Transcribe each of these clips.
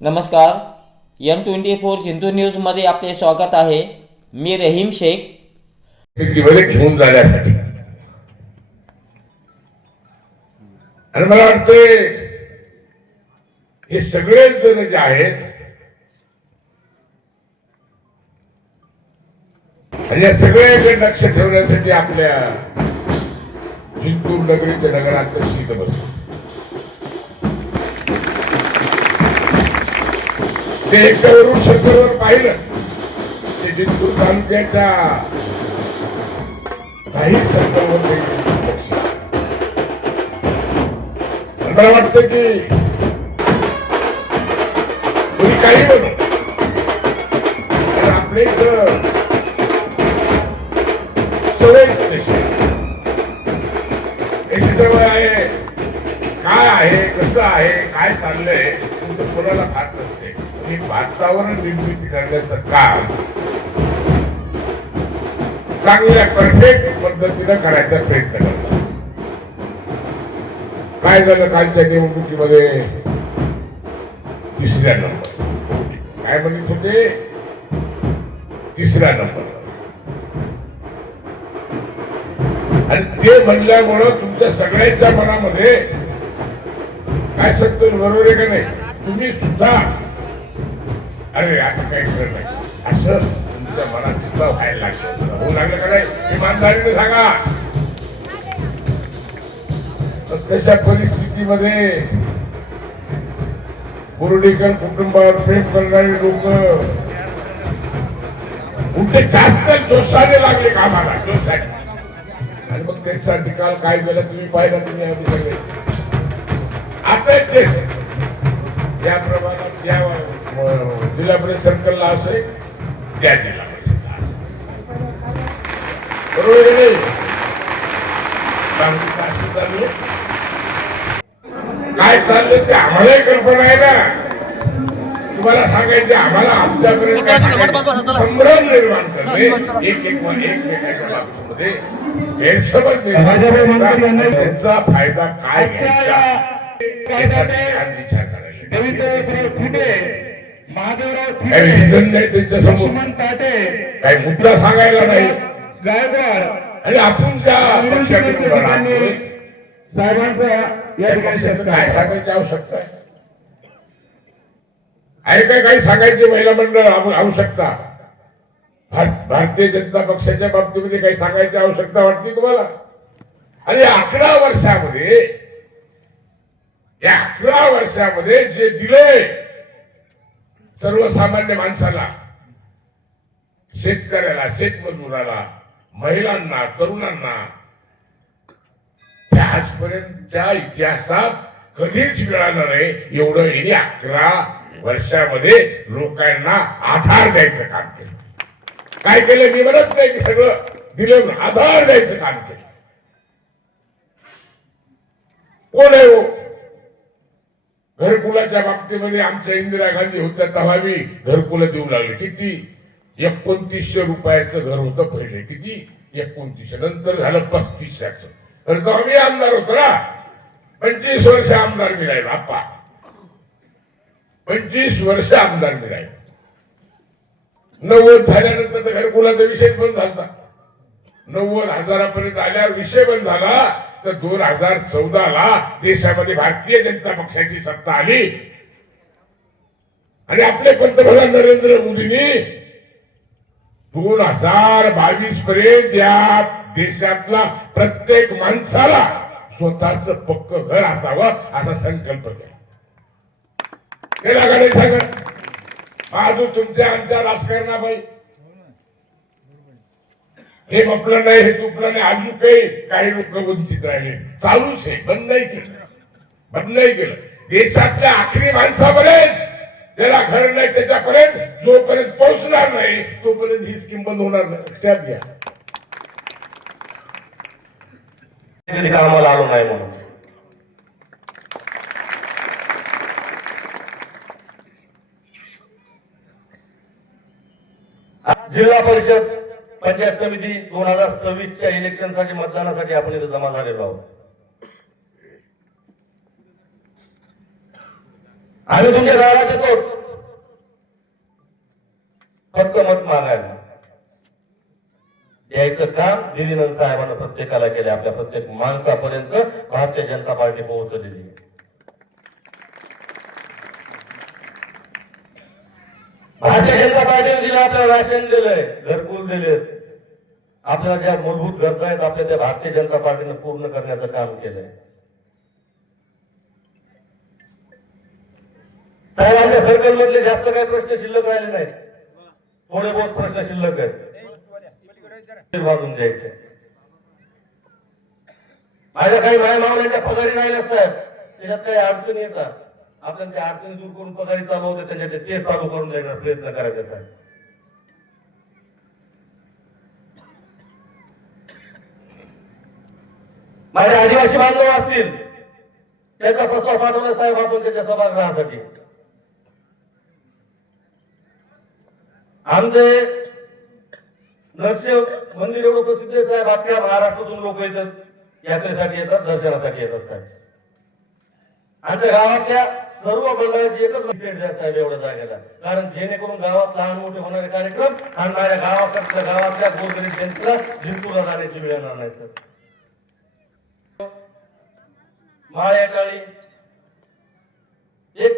नमस्कार, M24 सिंधू न्यूजमध्ये आपले स्वागत आहे. मी रहीम शेख. शेतीमध्ये घेऊन जाण्यासाठी आणि मला वाटतंय हे सगळेच जण जे आहेत आणि या सगळ्याकडे लक्ष ठेवण्यासाठी आपल्या जिंतूर नगरीचे नगराध्यक्ष इथं बसले. ते एकट्यावरून शंकरवर पाहिलं ते जिंतूर तालुक्याच्या काही संकल्प लक्ष. मला वाटतं की कोणी काही बनू आपले सवयच तशी याची सवय आहे. काय आहे, कसं आहे, काय चाललंय तुमचं कोणाला खात नसते. वातावरण निर्मिती करण्याचं काम चांगल्या परफेक्ट पद्धतीनं करायचा प्रयत्न करतात. काय झालं कालच्या निवडणुकीमध्ये? तिसऱ्या नंबर. काय म्हणत होते? तिसऱ्या नंबर. आणि ते म्हणल्यामुळं तुमच्या सगळ्यांच्या मनामध्ये काय सत्य बरोबर आहे का नाही? तुम्ही सुद्धा अरे आता काही खरं नाही असं तुमच्या मनात सुद्धा व्हायला लागलं. होऊ लागलं का नाही? इमानदारीने सांगा. तशा परिस्थितीमध्ये बोर्डीकर कुटुंबावर प्रेम करणारे लोक उलटे जास्त जोशाने लागले कामाला, जोशाने. आणि मग त्यांचा निकाल काय गेला तुम्ही पाहिला. तुम्ही आम्ही सगळे आता तेच या प्रमाणात या जिल्हा परिषद सर्कलला असे त्या जिल्हा परिषदला असे बरोबर नाही. काय चाललंय ते आम्हालाही कल्पना आहे ना. तुम्हाला सांगायचे आम्हाला आमच्यापर्यंत संभ्रम निर्माण करणे, एकमेकांच्या बाबतीमध्ये गैरसमज निर्माण त्याचा फायदा काय घ्यायचा विचार करायला काही मुद्दा सांगायला नाही आणि आपण त्या साहेबांचं काय सांगायची आवश्यकता आहे? काय काही सांगायचे महिला मंडळ आवश्यकता? भारतीय जनता पक्षाच्या बाबतीमध्ये काही सांगायची आवश्यकता वाटते तुम्हाला? आणि 11 वर्षामध्ये या 11 वर्षामध्ये जे दिले सर्वसामान्य माणसाला, शेतकऱ्याला, शेतमजुराला, महिलांना, तरुणांना, त्या आजपर्यंतच्या इतिहासात कधीच मिळालं नाही एवढं. यांनी 11 वर्षामध्ये लोकांना आधार द्यायचं काम केलं. काय केलं मी म्हणत नाही की सगळं दिलं, आधार द्यायचं काम केलं. कोण आहे हो? घरकुलाच्या बाबतीमध्ये आमच्या इंदिरा गांधी होत्या तेव्हा मी घरकुलं देऊ लागले. किती? 2900 रुपयाचं घर होतं पहिले. किती? 2900. नंतर झालं 3500. तर तेव्हा मी आमदार होतो ना. 25 वर्ष आमदार मी राहिलो. आप्पा 25 वर्ष आमदार मी राहिलो. 90 झाल्यानंतर तर घरकुलाचा विषय बंद झाला. 90,000 आल्यावर विषय बंद झाला. तर 2014ला देशामध्ये भारतीय जनता पक्षाची सत्ता आली आणि आपले पंतप्रधान नरेंद्र मोदींनी 2022 पर्यंत या देशातला प्रत्येक माणसाला स्वतःच पक्क घर असावं असा संकल्प केला. केला का नाही सांगा? आज तुमच्या आमच्या राजकारणाबाई हे म्हटलं नाही, हे तुपलं नाही. अजून काही लोक वंचित राहिले. चालूच आहे. बंद नाही केलं. बंद नाही केलं. देशातल्या आखरी माणसापर्यंत ज्याला घर नाही त्याच्यापर्यंत जोपर्यंत पोहोचणार नाही तोपर्यंत ही स्कीम बंद होणार नाही. लक्षात घ्या. कामाला आलो नाही म्हणून जिल्हा परिषद पंचायत समिती 2026च्या इलेक्शनसाठी मतदानासाठी आपण इथे जमा झालेलो आहोत. आम्ही तुमच्या दारात येतो. दिलीनंद साहेबांना प्रत्येकाला केले, आपल्या प्रत्येक माणसापर्यंत भारतीय जनता पार्टी पोहोचलेली आहे. भारतीय जनता पार्टीने दिलं, आपल्याला राशन दिलंय, घरकुल दिले, आपल्याला ज्या मूलभूत गरजा आहेत आपल्या त्या भारतीय जनता पार्टीने पूर्ण करण्याचं काम केलंय. साहेब, आमच्या सर्कल मधले जास्त काही प्रश्न शिल्लक राहिले नाहीत, थोडे बहुत प्रश्न शिल्लक आहेत, बांधून द्यायचे. माझ्या काही मायमावल्यांच्या पगारी राहिल्या साहेब, त्याच्यात काही अडचणी येतात, आपल्याला त्या अडचणी दूर करून पगारी चालू होते, त्यांच्या ते चालू करून देण्याचा प्रयत्न करायचा साहेब. माझे आदिवासी बांधव असतील, त्याचा प्रस्ताव पाठवला साहेब आपण त्याच्या सभागृहासाठी. आमचे नरशिव मंदिर एवढं प्रसिद्ध आहे साहेब, अख्ख्या महाराष्ट्रातून लोक येतात, यात्रेसाठी येतात, दर्शनासाठी येतात साहेब. आमच्या गावातल्या सर्व मंडळाची एकच विषय द्या साहेब एवढ्या जागेला, कारण जेणेकरून गावात लहान मोठे होणारे कार्यक्रम आणि माझ्या गावातल्या गोरगरीब जनतेला जिंतूरला जाण्याची वेळ येणार नाही सर. माळ्या टाळी एक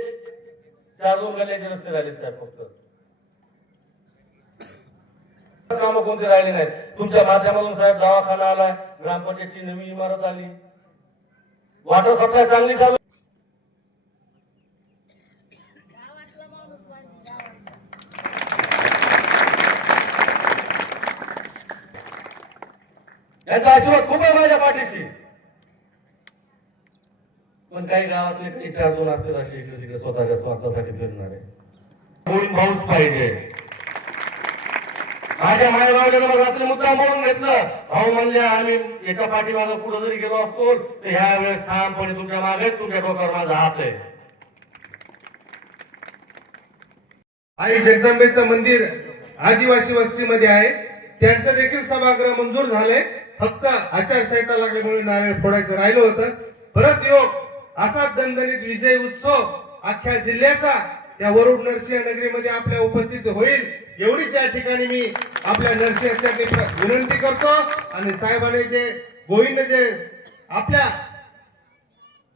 4-2 गल्ल्याचे रस्ते राहिले साहेब, फक्त कामं कोणती राहिली नाहीत. तुमच्या माध्यमातून साहेब दवाखाना आलाय, ग्रामपंचायतची नवीन इमारत आली, वॉटर सप्लाय चांगली चालू. यांचा आशीर्वाद खूप आहे माझ्या पाठीशी. पण काही गावातले काही 4-2 असतील असे इकडे तिकडे स्वतःच्या स्वार्थासाठी फिरणारे. बोलून भाऊच पाहिजे. माझ्या मायबावल्यानं मग रात्री मुद्दाम बोलून घेतलं, भाऊ म्हणले आम्ही एका पाठीमागं पुढे जरी गेलो असतो तर ह्या वेळेस ठामपणे तुमच्या मागे, तुमच्या डोक्यावर माझा हात आहे. आई जगदंबेचं मंदिर आदिवासी वस्तीमध्ये आहे, त्यांचं देखील सभागृह मंजूर झालंय. फक्त आचारसंहिता लागल्यामुळे नारळ फोडायचं राहिलं होतं. परत योग असा दणदणीत विजय उत्सव अख्ख्या जिल्ह्याचा या वरुड नरसिंह नगरीमध्ये आपल्या उपस्थित होईल एवढीच या ठिकाणी मी आपल्या नरसिंहसाठी विनंती करतो. आणि साहेबांनी जे गोविंद जे आपल्या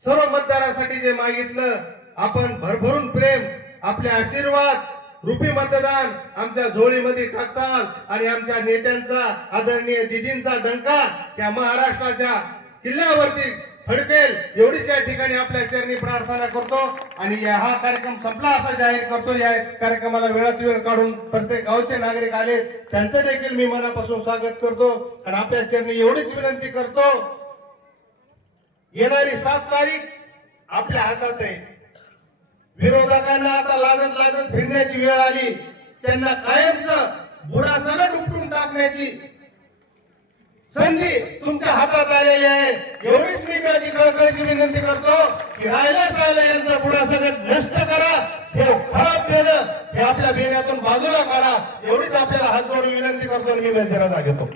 सर्व मतदारासाठी जे मागितलं, आपण भरभरून प्रेम, आपले आशीर्वाद रूपी मतदान आमच्या झोळीमध्ये टाकताल आणि आमच्या नेत्यांचा, आदरणीय दिदींचा डंका त्या महाराष्ट्राच्या किल्ल्यावरती फडकेल एवढीच या ठिकाणी आपल्या चरणी प्रार्थना करतो. आणि हा कार्यक्रम संपला असा जाहीर करतो. या कार्यक्रमाला वेळात वेळ काढून प्रत्येक गावचे नागरिक आले, त्यांचं देखील मी मनापासून स्वागत करतो. आणि आपल्या चरणी एवढीच विनंती करतो, येणारी 7 तारीख आपल्या हातात आहे. विरोधकांना आता लाजत फिरण्याची वेळ आली, त्यांना कायमच बुडासकट उपटून टाकण्याची संधी तुमच्या हातात आलेली आहे. एवढीच मी माझी कळकळीची विनंती करतो की राहिला यांचा बुडासकट नष्ट करा, हे खराब केलं हे आपल्या बेण्यातून बाजूला काढा, एवढीच आपल्याला हात जोडून विनंती करतो आणि मी रजा घेतो.